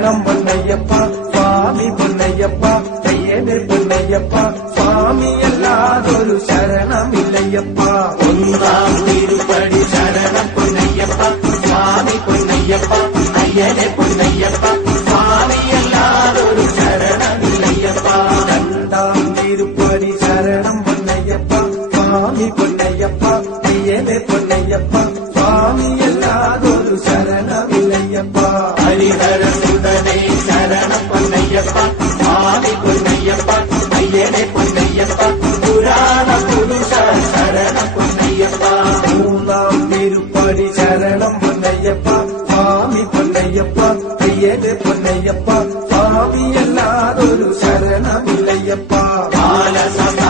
சரணம் பொன்னையப்பா சுவாமி பொன்னையப்பா கையேடு பொன்னையப்பா சுவாமி எல்லாதொரு சரணம் இல்லையப்பா. ஒன்றாம் திருப்படி சரணம் பொன்னையப்பா சுவாமி பொன்னையப்பா கையேடு பொன்னையப்பா சுவாமி எல்லாதொரு சரணம் இல்லையப்பா. இரண்டாம் திருப்படி சரணம் பொன்னையப்பா சுவாமி பொன்னையப்பா கையேடு பொன்னையப்பா சுவாமி எல்லாதொரு சரணம் இல்லையப்பா. ஹரிஹர பொன்னையப்பா ஐயனே பொன்னையப்பா சுவாமி எல்லாதொரு சரணமில்லையப்பா பால சரணம் பொன்னையப்பா